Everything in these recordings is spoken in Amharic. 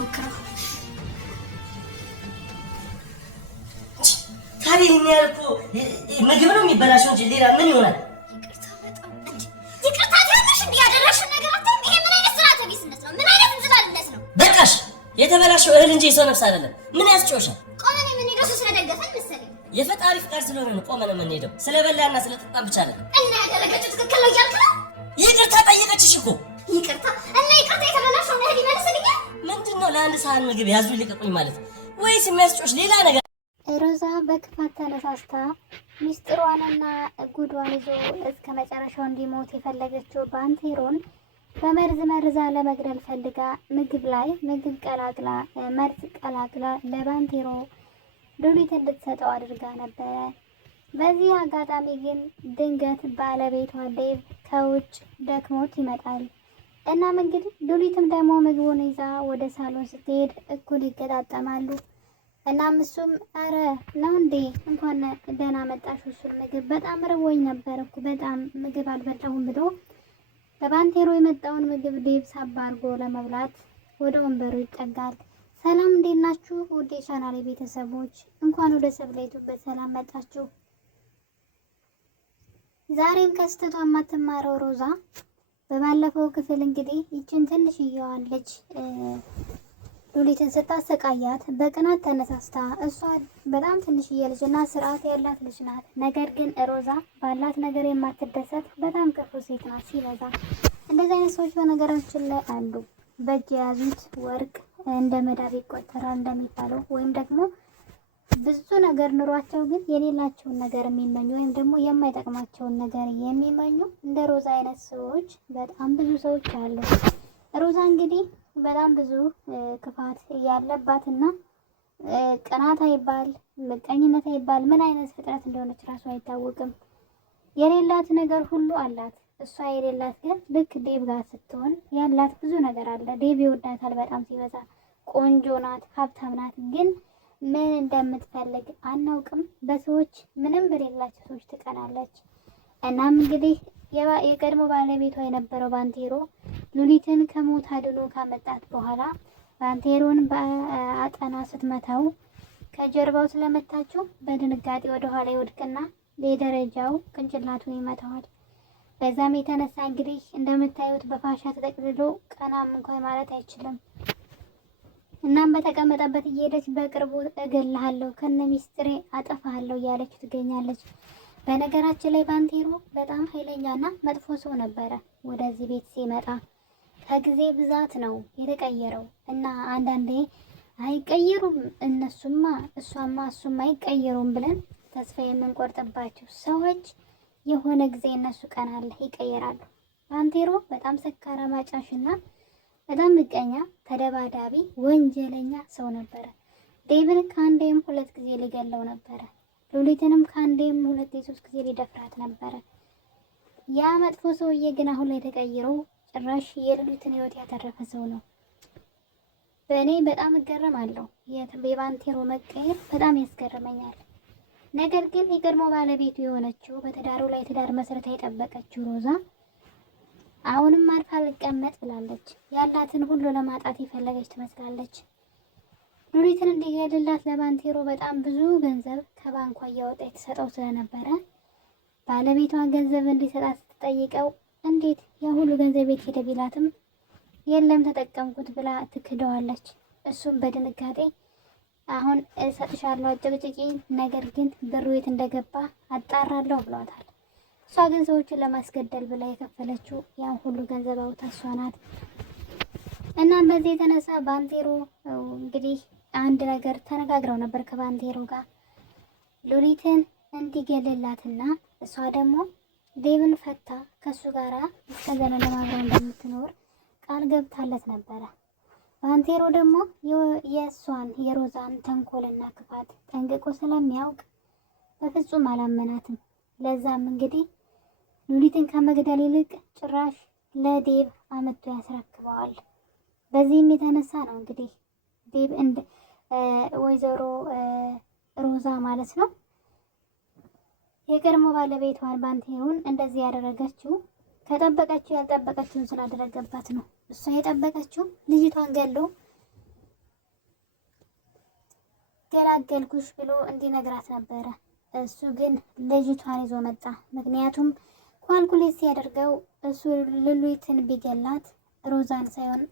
የሚፎክረው? ታዲያ ይሄን ያልኩ ምግብ ነው የሚበላሸው እንጂ ሌላ ምን ይሆናል? ይቅርታ በጣም እንጂ ይቅርታ ታያለሽ እንዴ? ያደረግሽው ነገር አታይም? ይሄ ምን አይነት ስርዓተ ቢስነት ነው? ምን አይነት እንዝላልነት ነው? በቃሽ። የተበላሸው እህል እንጂ የሰው ነፍስ አይደለም። ምን ያስጮሻል? ቆመን የምንሄደው እሱ ስለደገፈን መሰለኝ። የፈጣሪ ፍቃድ ስለሆነ ነው ቆመን የምንሄደው። ስለበላና ስለጠጣን ብቻ አይደለም። እና ያደረገችው ትክክል ነው እያልክ ነው? ይቅርታ ጠየቀችሽ እኮ። ይቅርታ እና ይቅርታ የተበላሸውን እህል ይመልስልኛል? ምንድነው ለአንድ ሳህን ምግብ ያዙ ይልቀቁኝ ማለት ወይስ የሚያስጮሽ ሌላ ነገር? ሮዛ በክፋት ተነሳስታ ሚስጥሯንና ጉዷን ይዞ እስከ መጨረሻው እንዲሞት የፈለገችው ባንቴሮን በመርዝ መርዛ ለመግደል ፈልጋ ምግብ ላይ ምግብ ቀላቅላ መርዝ ቀላቅላ ለባንቴሮ ሉሊት እንድትሰጠው አድርጋ ነበረ። በዚህ አጋጣሚ ግን ድንገት ባለቤቷ ዴቭ ከውጭ ደክሞት ይመጣል። እናም እንግዲህ ሉሊትም ደግሞ ምግቡን ይዛ ወደ ሳሎን ስትሄድ እኩል ይገጣጠማሉ። እናም እሱም አረ ነው እንዴ እንኳን ደህና መጣሽ፣ እሱን ምግብ በጣም ርቦኝ ነበር እኮ በጣም ምግብ አልበላሁም ብሎ በባንቴሮ የመጣውን ምግብ ዴቭ ሳባ አድርጎ ለመብላት ወደ ወንበሩ ይጠጋል። ሰላም እንዴት ናችሁ ውድ የቻናሌ ቤተሰቦች፣ እንኳን ወደ ሰብለይቱ በሰላም መጣችሁ። ዛሬም ከስተቷ የማትማረው ሮዛ በባለፈው ክፍል እንግዲህ ይችን ትንሽዬዋን ልጅ ሉሊትን ስታሰቃያት በቅናት ተነሳስታ እሷ በጣም ትንሽዬ ልጅና ስርዓት ያላት ልጅ ናት። ነገር ግን ሮዛ ባላት ነገር የማትደሰት በጣም ክፉ ሴት ናት ሲበዛ። እንደዚህ አይነት ሰዎች በነገራችን ላይ አሉ። በእጅ የያዙት ወርቅ እንደ መዳብ ይቆጠራል እንደሚባለው፣ ወይም ደግሞ ብዙ ነገር ኑሯቸው ግን የሌላቸውን ነገር የሚመኙ ወይም ደግሞ የማይጠቅማቸውን ነገር የሚመኙ እንደ ሮዛ አይነት ሰዎች በጣም ብዙ ሰዎች አሉ። ሮዛ እንግዲህ በጣም ብዙ ክፋት ያለባትና ቅናት አይባል ምቀኝነት አይባል ምን አይነት ፍጥረት እንደሆነች ራሱ አይታወቅም። የሌላት ነገር ሁሉ አላት። እሷ የሌላት ግን ልክ ዴቭ ጋር ስትሆን ያላት ብዙ ነገር አለ። ዴቭ ይወዳታል በጣም ሲበዛ። ቆንጆ ናት፣ ሀብታም ናት። ግን ምን እንደምትፈልግ አናውቅም። በሰዎች ምንም በሌላቸው ሰዎች ትቀናለች። እናም እንግዲህ የቀድሞ ባለቤቷ የነበረው ባንቴሮ ሉሊትን ከሞት አድኖ ካመጣት በኋላ ባንቴሮን በአጠና ስትመታው ከጀርባው ስለመታችው በድንጋጤ ወደ ኋላ ይወድቅና የደረጃው ቅንጭላቱን ይመታዋል። በዛም የተነሳ እንግዲህ እንደምታዩት በፋሻ ተጠቅልሎ ቀናም እንኳን ማለት አይችልም። እናም በተቀመጠበት እየሄደች በቅርቡ እገልሃለሁ ከነ ሚስጥሬ አጠፋሃለሁ እያለች ትገኛለች። በነገራችን ላይ ባንቴሮ በጣም ኃይለኛና መጥፎ ሰው ነበረ። ወደዚህ ቤት ሲመጣ ከጊዜ ብዛት ነው የተቀየረው እና አንዳንዴ አይቀየሩም እሱም አይቀየሩም ብለን ተስፋ የምንቆርጥባቸው ሰዎች የሆነ ጊዜ እነሱ ቀናል ይቀየራሉ። ባንቴሮ በጣም ሰካራም አጫሽና በጣም ምቀኛ፣ ተደባዳቢ፣ ወንጀለኛ ሰው ነበረ። ዴቭን ከአንዴም 2 ጊዜ ሊገለው ነበረ። ሉሊትንም ከአንዴም 2 3 ጊዜ ሊደፍራት ነበረ። ያ መጥፎ ሰውዬ ግን አሁን ላይ ተቀይሮ ጭራሽ የሉሊትን ሕይወት ያተረፈ ሰው ነው። በእኔ በጣም እገረማለሁ። የባንቴሮ መቀየር በጣም ያስገርመኛል። ነገር ግን የቀድሞ ባለቤቱ የሆነችው በትዳሩ ላይ ትዳር መስረታ የጠበቀችው ሮዛ አሁንም አርፋ ልቀመጥ ብላለች። ያላትን ሁሉ ለማጣት የፈለገች ትመስላለች። ሉሊትን እንዲገድላት ለባንቴሮ በጣም ብዙ ገንዘብ ከባንኳ እያወጣ የተሰጠው ስለነበረ ባለቤቷ ገንዘብ እንዲሰጣት ስትጠይቀው እንዴት የሁሉ ገንዘብ ቤት ሄደ ቢላትም የለም ተጠቀምኩት ብላ ትክደዋለች። እሱም በድንጋጤ አሁን እሰጥሻለሁ አጭቅጭቂኝ፣ ነገር ግን ብሩ የት እንደገባ አጣራለሁ ብሏታል። እሷ ግን ሰዎችን ለማስገደል ብላ የከፈለችው ያን ሁሉ ገንዘብ አውጥታ እሷ ናት። እናም በዚህ የተነሳ ባንቴሮ እንግዲህ አንድ ነገር ተነጋግረው ነበር ከባንቴሮ ጋር ሉሊትን እንዲገልላትና እሷ ደግሞ ዴቭን ፈታ ከሱ ጋራ እስከዘላለም አብረው እንደምትኖር ቃል ገብታለት ነበረ። ባንቴሮ ደግሞ የእሷን የሮዛን ተንኮልና ክፋት ጠንቅቆ ስለሚያውቅ በፍጹም አላመናትም። ለዛም እንግዲህ ሉሊትን ከመግደል ይልቅ ጭራሽ ለዴቭ አመቶ ያስረክበዋል። በዚህም የተነሳ ነው እንግዲህ ዴቭ ወይዘሮ ሮዛ ማለት ነው የቀድሞ ባለቤቷን ባንቴሮን እንደዚህ ያደረገችው ከጠበቀችው ያልጠበቀችውን ስላደረገባት ነው። እሷ የጠበቀችው ልጅቷን ገሎ ገላገልኩሽ ብሎ እንዲነግራት ነበረ። እሱ ግን ልጅቷን ይዞ መጣ። ምክንያቱም ኳልኩሌት ሲያደርገው እሱ ሉሊትን ቢገላት ሮዛን ሳይሆን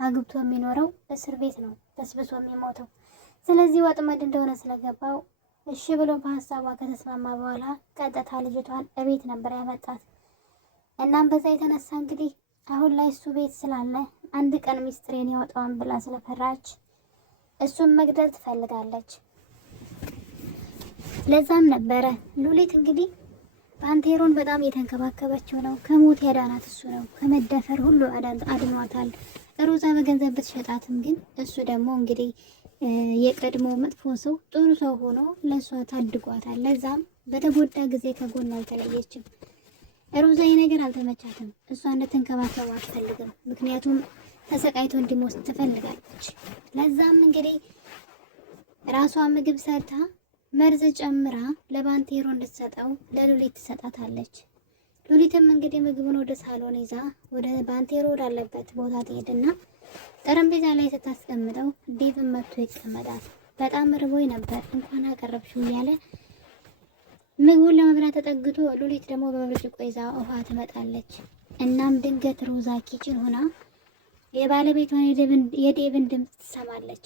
አግብቶ የሚኖረው እስር ቤት ነው በስብሶ የሚሞተው። ስለዚህ ወጥመድ እንደሆነ ስለገባው እሺ ብሎ በሀሳቧ ከተስማማ በኋላ ቀጥታ ልጅቷን እቤት ነበር ያመጣት። እናም በዛ የተነሳ እንግዲህ አሁን ላይ እሱ ቤት ስላለ አንድ ቀን ሚስጥሬን ያወጣዋን ብላ ስለፈራች እሱን መግደል ትፈልጋለች። ለዛም ነበረ ሉሊት እንግዲህ ባንቴሮን በጣም የተንከባከበችው ነው። ከሞት ያዳናት እሱ ነው። ከመደፈር ሁሉ አድኗታል። ሮዛ በገንዘብ ብትሸጣትም ግን እሱ ደግሞ እንግዲህ የቀድሞ መጥፎ ሰው ጥሩ ሰው ሆኖ ለእሷ ታድጓታል። ለዛም በተጎዳ ጊዜ ከጎን አልተለየችም። ሮዛ ይህ ነገር አልተመቻትም። እሷ እንድትንከባከቡ አትፈልግም። ምክንያቱም ተሰቃይቶ እንዲሞት ትፈልጋለች። ለዛም እንግዲህ ራሷ ምግብ ሰርታ መርዝ ጨምራ ለባንቴሮ እንድትሰጠው ለሉሊት ትሰጣታለች። ሉሊትም እንግዲህ ምግቡን ወደ ሳሎን ይዛ ወደ ባንቴሮ ወዳለበት ቦታ ትሄድና ጠረጴዛ ላይ ስታስቀምጠው ዴቭን መጥቶ ይቀመጣል። በጣም ርቦኝ ነበር እንኳን አቀረብሽው እያለ ምግቡን ለመብላት ተጠግቶ ሉሊት ደግሞ በብርጭቆ ይዛ ውሃ ትመጣለች። እናም ድንገት ሮዛ ኪችን ሆና የባለቤቷን የዴቭን ድምፅ ትሰማለች።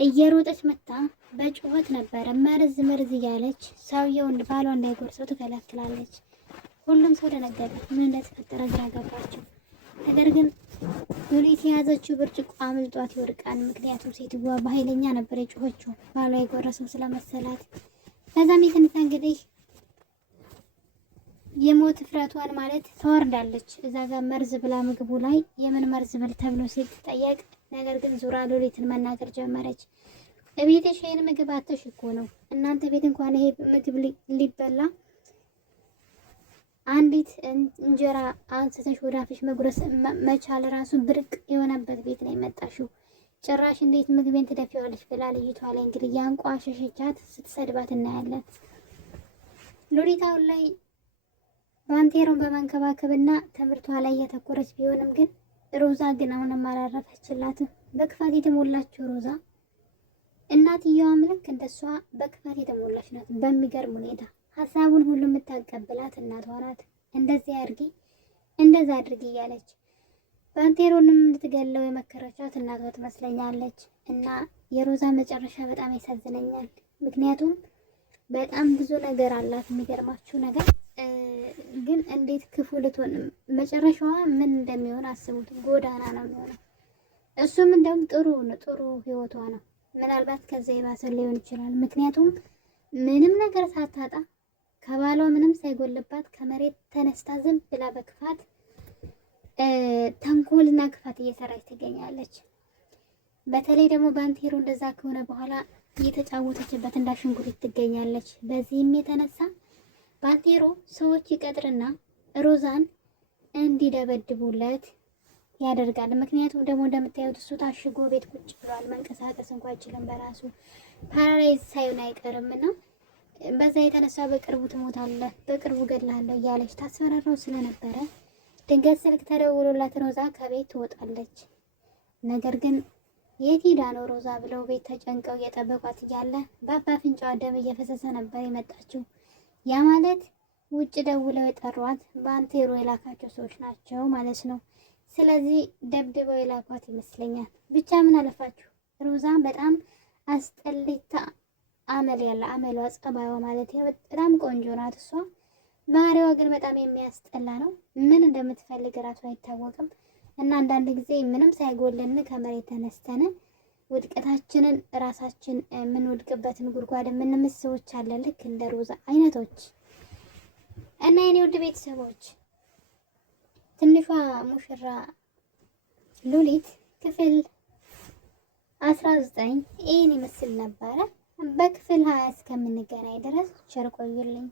እየሮጠች መጣ በጩኸት ነበረ መርዝ መርዝ እያለች ሰውየውን ባሏ እንዳይጎርሰው ትከለክላለች። ሁሉም ሰው ደነገጠ። ምን እንደተፈጠረ ግራ ገባቸው። ነገር ግን ሉሊት የያዘችው ብርጭቆ አምልጧት ይወድቃል። ምክንያቱም ሴትዋ በኃይለኛ ነበር የጮኸችው ባሏ የጎረሰው ስለመሰላት። ከዛም የተነሳ እንግዲህ የሞት ፍረቷን ማለት ተወርዳለች። እዛ ጋር መርዝ ብላ ምግቡ ላይ የምን መርዝ ብል ተብሎ ሲጠየቅ ነገር ግን ዙራ ሉሊትን መናገር ጀመረች። እቤትሽ ይሄን ምግብ አተሽ እኮ ነው እናንተ ቤት እንኳን ይሄ ምግብ ሊበላ አንዲት እንጀራ አንስተሽ ወዳፍሽ መጉረስ መቻል ራሱ ብርቅ የሆነበት ቤት ነው የመጣሽው። ጭራሽ እንዴት ምግቤን ትደፊዋለሽ ብላ ልጅቷ ላይ እንግዲህ ያንቋሸሸቻት ስትሰድባት እናያለን። ሉሊት አሁን ላይ ባንቴሮን በመንከባከብና ትምህርቷ ላይ እያተኮረች ቢሆንም ግን ሮዛ ግን አሁንም አላረፈችላትም። በክፋት የተሞላችው ሮዛ እናትየዋም ልክ እንደሷ በክፋት የተሞላች ናት። በሚገርም ሁኔታ ሀሳቡን ሁሉ የምታቀብላት እናቷ ናት። እንደዚህ አድርጊ እንደዛ አድርጊ እያለች ባንቴሮንም ልትገለው የመከረቻት እናቷ ትመስለኛለች። እና የሮዛ መጨረሻ በጣም ያሳዝነኛል። ምክንያቱም በጣም ብዙ ነገር አላት። የሚገርማችሁ ነገር ግን እንዴት ክፉ ልትሆን መጨረሻዋ ምን እንደሚሆን አስቡት። ጎዳና ነው የሚሆነው። እሱም እንደውም ጥሩ ህይወቷ ነው። ምናልባት ከዛ የባሰ ሊሆን ይችላል። ምክንያቱም ምንም ነገር ሳታጣ ከባሏ ምንም ሳይጎልባት ከመሬት ተነስታ ዝም ብላ በክፋት ተንኮልና ክፋት እየሰራች ትገኛለች። በተለይ ደግሞ ባንቴሮ እንደዛ ከሆነ በኋላ እየተጫወተችበት እንዳሽንጉሊት ትገኛለች። በዚህም የተነሳ ባንቴሮ ሰዎች ይቀጥርና ሮዛን እንዲደበድቡለት ያደርጋል። ምክንያቱም ደግሞ እንደምታዩት እሱ ታሽጎ ቤት ቁጭ ብሏል። መንቀሳቀስ እንኳን አይችልም። በራሱ ፓራላይዝ ሳይሆን አይቀርምና በዛ የተነሳ በቅርቡ ትሞታለህ፣ በቅርቡ ገድላለሁ እያለች ታስፈራራው ስለነበረ ድንገት ስልክ ተደውሎላት ሮዛ ከቤት ትወጣለች። ነገር ግን የት ሄዳ ነው ሮዛ ብለው ቤት ተጨንቀው እየጠበቋት እያለ በአፍንጫዋ ደም እየፈሰሰ ነበር የመጣችው። ያ ማለት ውጭ ደውለው የጠሯት ባንቴሮ የላካቸው ሰዎች ናቸው ማለት ነው። ስለዚህ ደብድበው የላኳት ይመስለኛል። ብቻ ምን አለፋችሁ ሮዛ በጣም አስጠሊታ አመሏ ጸባይዋ ማለት ነው በጣም ቆንጆ ናት። እሷ ባህሪዋ ግን በጣም የሚያስጠላ ነው። ምን እንደምትፈልግ ራሱ አይታወቅም። እና አንዳንድ ጊዜ ምንም ሳይጎልን ከመሬት ተነስተን ውድቀታችንን ራሳችን የምንወድቅበትን ጉድጓድ የምንምስ ሰዎች አለን፣ ልክ እንደ ሮዛ አይነቶች። እና የኔ ውድ ቤተሰቦች ትንሿ ሙሽራ ሉሊት ክፍል 19 ይህን ይመስል ነበረ። በክፍል 20 እስከምንገናኝ ድረስ ቸር ቆዩልኝ።